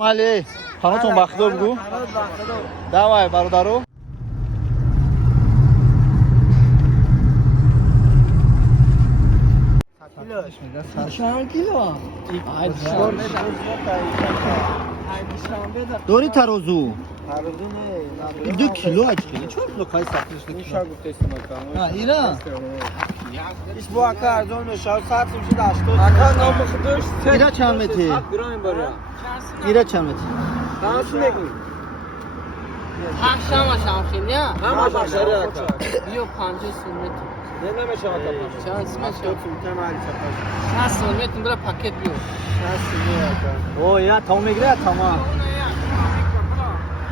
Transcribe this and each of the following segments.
Mali, panoton baxdı bu. Davay bardaru. Dori tarozu. 2 kilo açtı. Çok lokal satışlık. Ha, İran. İş bu akar zonu şal satım şu da açtı. Akar namı kıdış. İra çameti. İran barya. İra çameti. Nasıl ne koy? Akşam akşam şimdi ya. Ama başarı akar. Yok 50 sünnet. Ne demek şaka yapalım? Şansıma şans. Tutun temel çapar. Şans sünnet bile paket yok. O ya tamam egre tamam.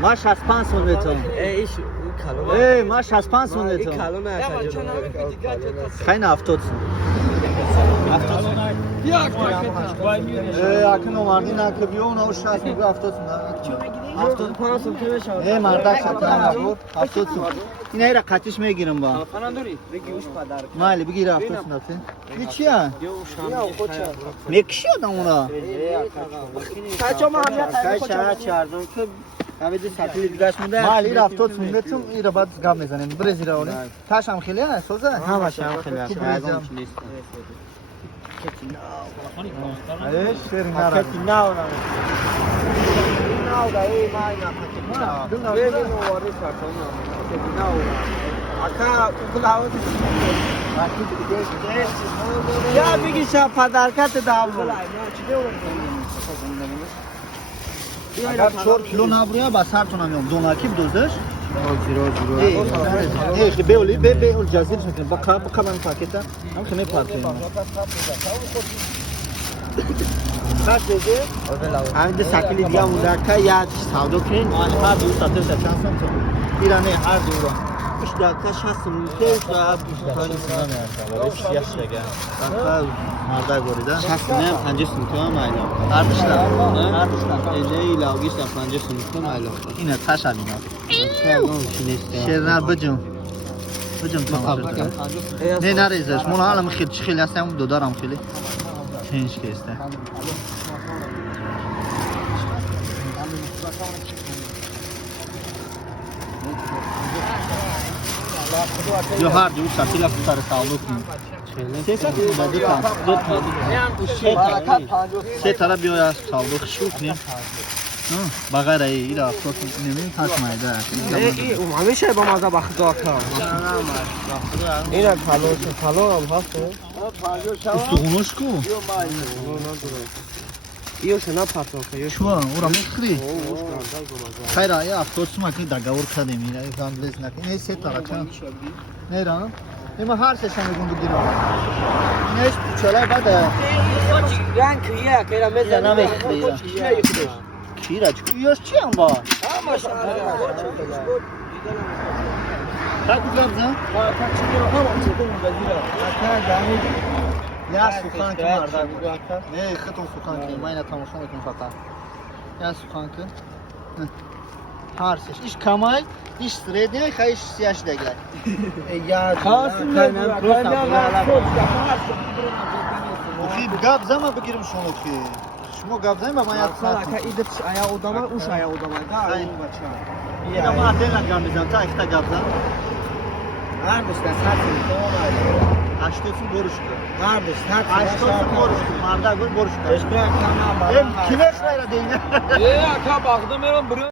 Maş az 5 sonreto. İş kalın. Ey maş az 5 sonreto. Kalın açacağım. Kayn haftot. Akın omardı nakıbiyo ona o şans bir haftotunda. Haftanın parasını teme şal. Ey mardak şatana bu haftotsun. Yine era kaçışmaya girin ba. Falan duri. Peki uç padar. Mali bir gir haftotunda sen. Niçiya? Yo şam. Ya koça. Ne kişi adam ona? Kaço mu hamya Kaç şara çağırdım ki abi de satili digaş mı da? Mali haftotsun metum ira bad gam mezanem Brezilya oli. Taş am khili ha soza? Ha başam khili. Azam Ay şerin ara. Ketina ona. Ketina da ey mayna ketina. Ve ne varı satona. Ketina ona. Aka ukulağı. Ya bir gişa padarkat da bu. Agar 4 kilo na buraya basar tunamıyorum. Donakip dozdaş. Ey beoli be ol cazir şeklinde. Bak ben paketa. Ama kime partiyim. Kaç dedi? Hem de sakili diye mudaka ya savdo kirin. Her bir satır da şansım çok. İran'ı her dura. İşte kaşasın. İşte tanrısından yani. 5 yaşa gel. Bak marda gorida. Şansına 50 sınıfı mı ayla? Ardışlar. Elde ile algısla 50 sınıfı mı ayla? Yine taş alina. Şerna bacım. Bacım tamam. Ne narezes? Mona hala خیلی خیلی هستم دو دارم خیلی. چنج کیسته. Yo har du satila tutar sağlık mı? Se tara bir ya sağlık şuk ne? Bagara iyi ila tutun ne tasmaydı. همیشه با مزه بخدا aka. اینا کالو هم هست. Ustuğunuş ku. Io se no passo che Şu an oram xri. Hayra ya aftotsma ki daga urka demira. Gambles nak. Ne se tara kan. Ne ran? Ama her sesini gundu dira. Ne çolay bada. رنگ کیه که را Ya na میزنه bekliyor. Kira çıkıyor çiyan ba. Tak gabza. Ya sukan ki marda. Ne xıtın sukan ki. Mayna tamoşon etun fakat. Ya sukan ki. Har ses. İş kamay, iş sredi, kayış siyaş da gel. یا Kalsın ne? Ufi gabza mı bigirim şunu ki? Şunu gabza mı mayat satın? ایده آیا اودما اوش آیا اودما دا اون بچه Bir de maden gambizan ta işte gabza. هر بس ساعتی Açtısın boruştu. هر بس ساعتی Açtısın boruştu. Marda gol boruştu. اشبه کانا Hem kime şayra değil. aka baktım ben buraya